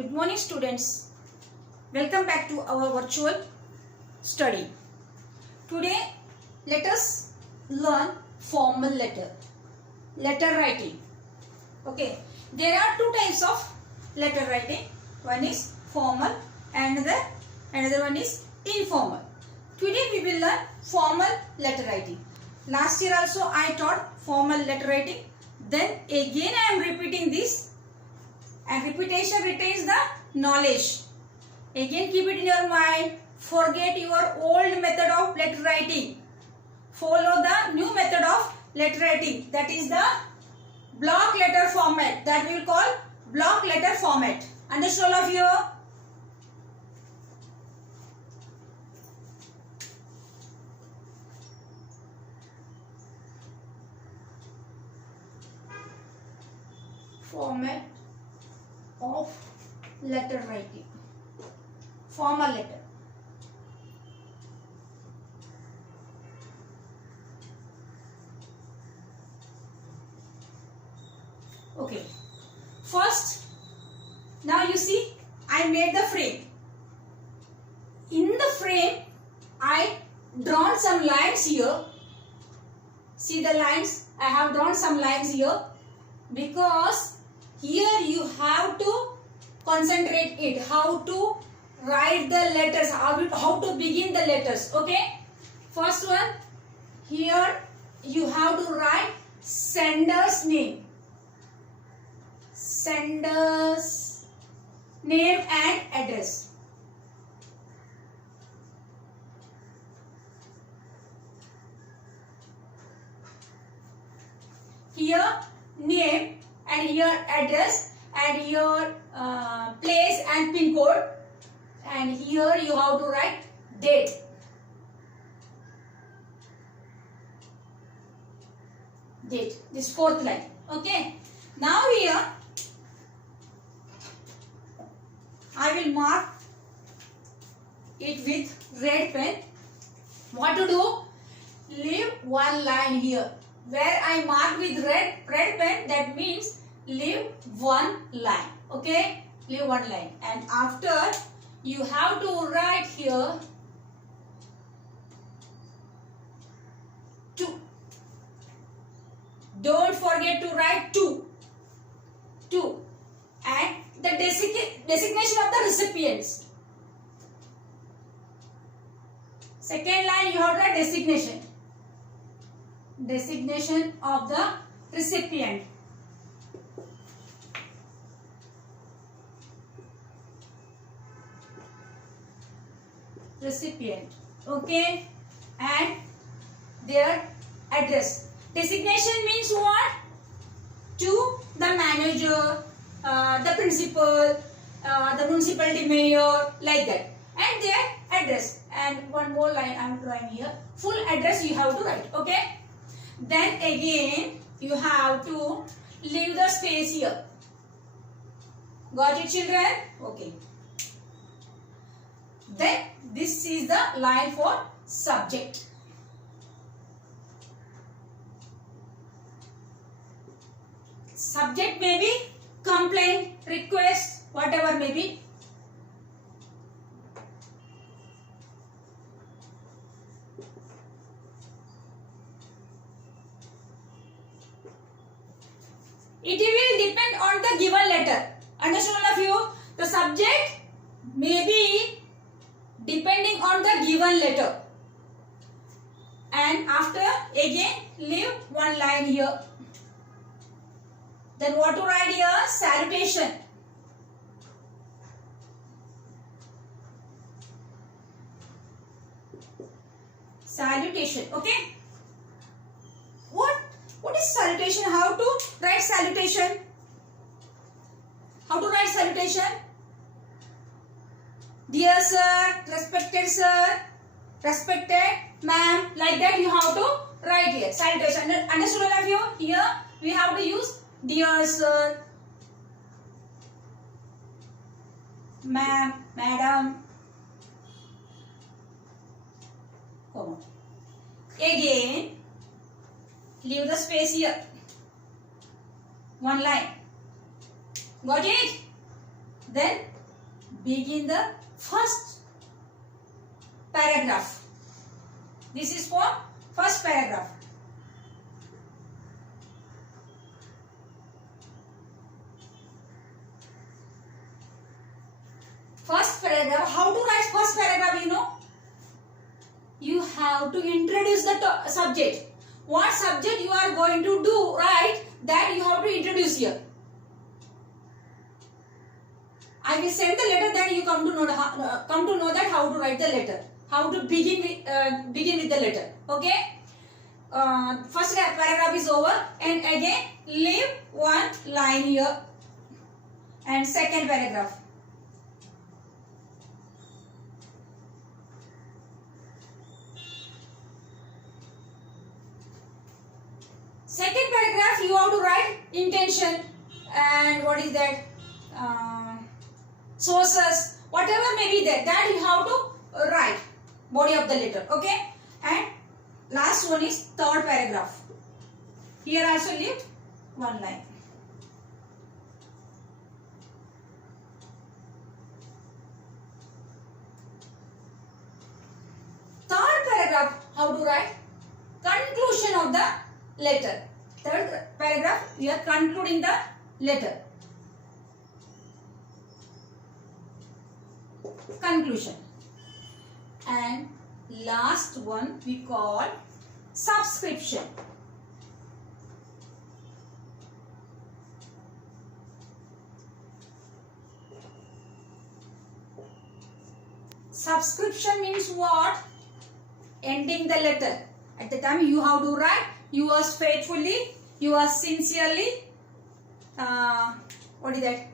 Good morning, students. Welcome back to our virtual study. Today, let us learn formal letter writing. Okay, there are two types of letter writing. One is formal and another one is informal. Today we will learn formal letter writing. Last year also I taught formal letter writing. Then again I am repeating this. And repetition retains the knowledge. Again keep it in your mind. Forget your old method of letter writing. Follow the new method of letter writing. That is the block letter format. That we will call block letter format. Understood all of you? Format of letter writing. Formal letter. Okay. First, now you see I made the frame. In the frame, I drawn some lines here. See the lines? I have drawn some lines here because here you have to concentrate it, how to write the letters, how to begin the letters. Okay, first one, here you have to write sender's name and address. Here name and here address and here place and pin code, and here you have to write date. This fourth line. Okay, now here I will mark it with red pen. What to do? Leave one line here. Where I mark with red pen, that means leave one line. Okay, leave one line, and after you have to write here 2. Don't forget to write 2 and the designation of the recipients. Second line you have to write designation of the recipient. Okay, and their address. Designation means what? To the manager, the principal, the municipality mayor, like that, and their address. And one more line I am drawing here, full address you have to write. Okay, then again you have to leave the space here. Got it, children? Okay. Then this is the line for subject. Subject may be complaint, request, whatever may be. It will depend on the given letter. Understood all of you? The subject may be depending on the given letter, and after again leave one line here. Then what to write here? Salutation. Okay, what is salutation? How to write salutation? Dear sir, respected ma'am, like that you have to write here. Salutation. Understood all of you? Here we have to use dear sir, ma'am, madam. Come on. Again, leave the space here. One line. Got it? Then begin the first paragraph. This is for first paragraph. First paragraph. How to write first paragraph? You have to introduce the subject. What subject you are going to do, right? That you have to introduce here. I will send the letter, then you come to know that how to write the letter, how to begin with the letter. Okay. First paragraph is over, and again leave one line here, and second paragraph. Second paragraph you have to write intention and what is that, sources, whatever may be there, that you have to write body of the letter. Okay. And last one is third paragraph. Here also leave one line. Third paragraph, how to write? Conclusion of the letter. Third paragraph, we are concluding the letter. Conclusion. And last one we call subscription. Subscription means what? Ending the letter. At the time you have to write, yours faithfully, yours sincerely, what is that?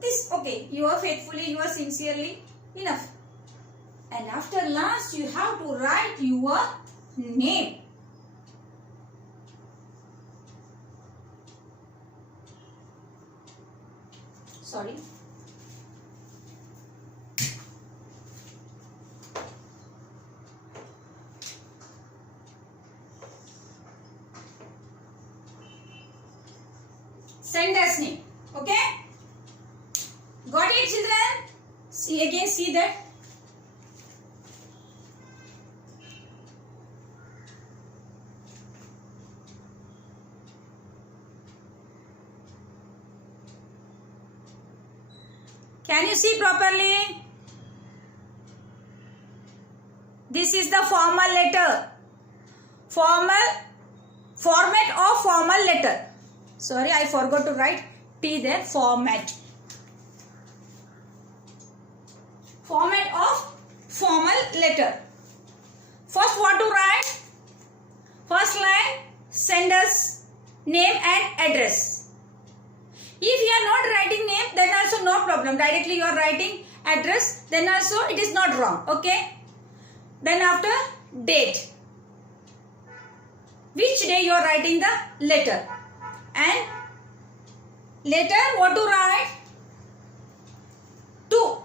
This, okay, you are faithfully, you are sincerely, enough. And after last you have to write your name. Sorry. Sender's name. Okay. Got it, children? See that. Can you see properly? This is the formal letter. Format of formal letter. Sorry, I forgot to write T there. Format. Format of formal letter. First, what to write? First line, sender's name and address. If you are not writing name, then also no problem. Directly you are writing address, then also it is not wrong. Okay. Then after, date. Which day you are writing the letter. And later what to write? To.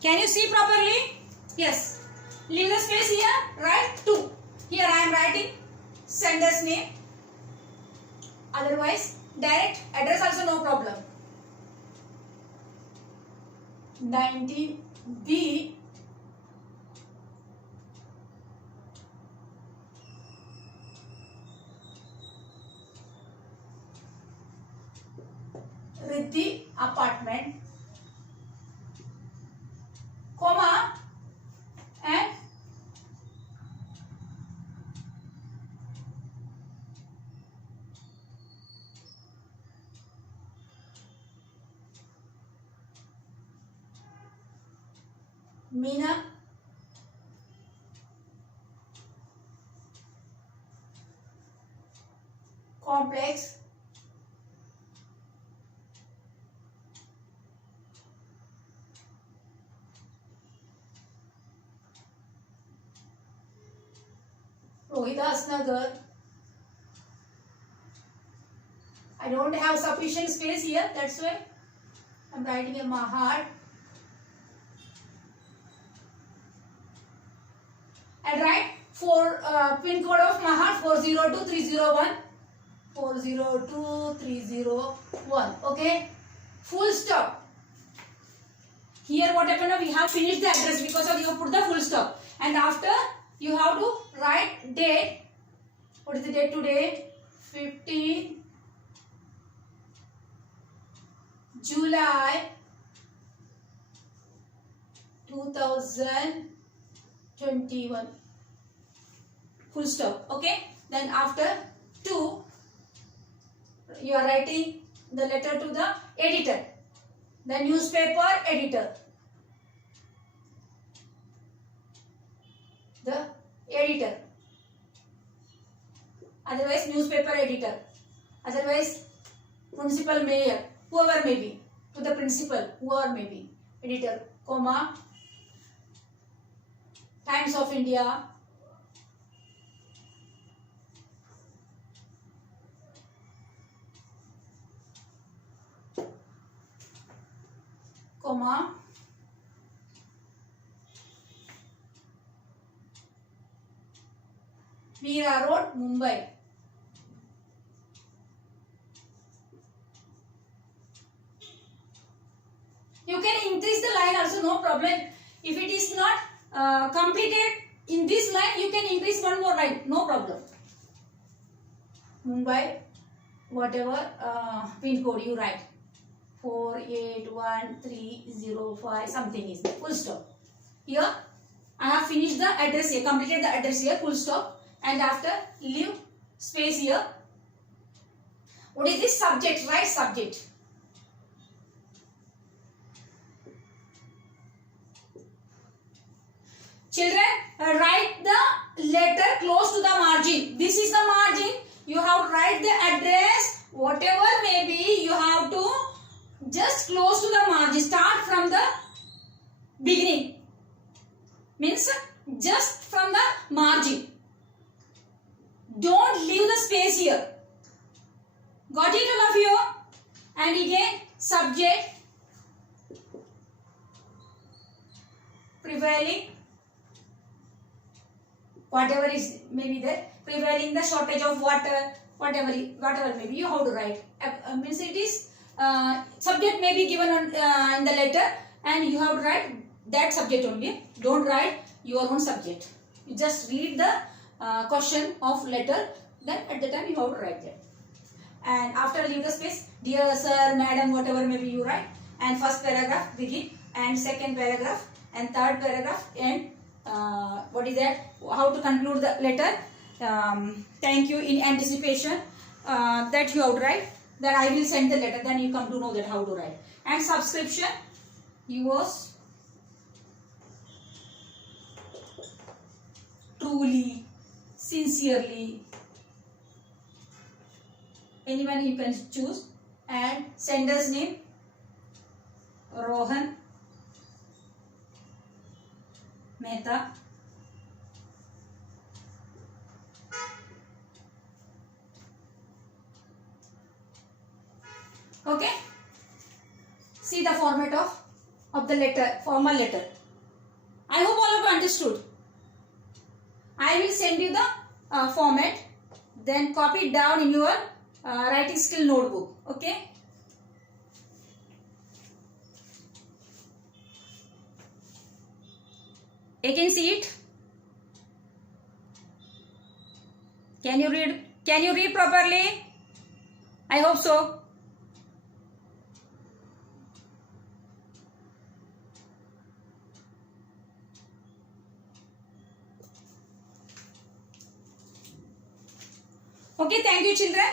Can you see properly? Yes. Leave the space here. Write to. Here I am writing sender's name. Otherwise, direct address also no problem. 19B Riddhi apartment, comma, and Meena complex, Rohidas Nagar. I don't have sufficient space here, that's why I am writing a Mahad. And write for pin code of Mahad 402301. 402301. Okay. full stop. Here what happened? We have finished the address because of you put the full stop. And after you have to write date. What is the date today? 15 July 2021. Full stop. Okay. Then after 2, you are writing the letter to the editor, the newspaper editor, the editor, otherwise newspaper editor, otherwise principal mayor, whoever may be, to the principal, whoever may be, editor, comma, Times of India, comma, Meera Road, Mumbai. You can increase the line also, no problem. If it is not completed in this line, you can increase one more line, no problem. Mumbai, whatever pin code you write, 481305, something is there, full stop. Here I have finished the address here, completed the address here, full stop. And after leave space here. What is this? Subject, right? Subject. Children, write the letter close to the margin. This is the margin. You have to write the address, whatever may be, you have to just close to the margin. Start from the beginning. Means just from the margin. Don't leave the space here. Got it, all of you? And again, subject, prevailing, whatever is maybe there, prevailing the shortage of water, whatever maybe you have to write. Means it is subject may be given on, in the letter, and you have to write that subject only. Don't write your own subject. You just read the question of letter, then at the time you have to write that. And after leave the space, dear sir, madam, whatever maybe you write, and first paragraph begin, and second paragraph, and third paragraph, and what is that? How to conclude the letter? Thank you in anticipation, that you have to write. That I will send the letter. Then you come to know that how to write. And subscription, yours truly, sincerely, anyone you can choose. And sender's name, Rohan Mehta. Okay. See the format of the letter, formal letter. I hope all of you understood. I will send you the format. Then copy it down in your writing skill notebook. Okay. You can see it. Can you read? Can you read properly? I hope so. Okay, thank you children.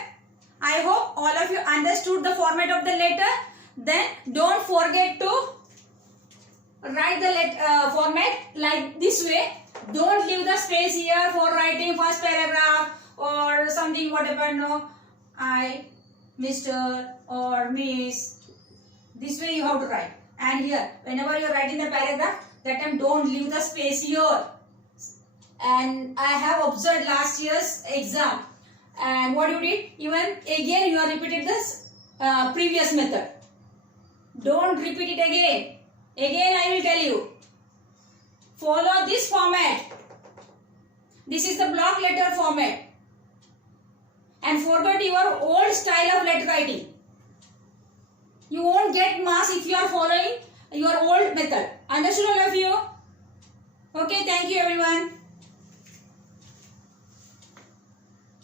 I hope all of you understood the format of the letter. Then don't forget to write the format like this way. Don't leave the space here for writing first paragraph or something whatever. No, I, Mr. or Miss. This way you have to write. And here, whenever you are writing the paragraph, that time don't leave the space here. And I have observed last year's exam. And what you did, even again you are repeated this previous method. Don't repeat it again. Again I will tell you. Follow this format. This is the block letter format. And forget your old style of letter writing. You won't get marks if you are following your old method. Understood all of you? Okay, thank you everyone.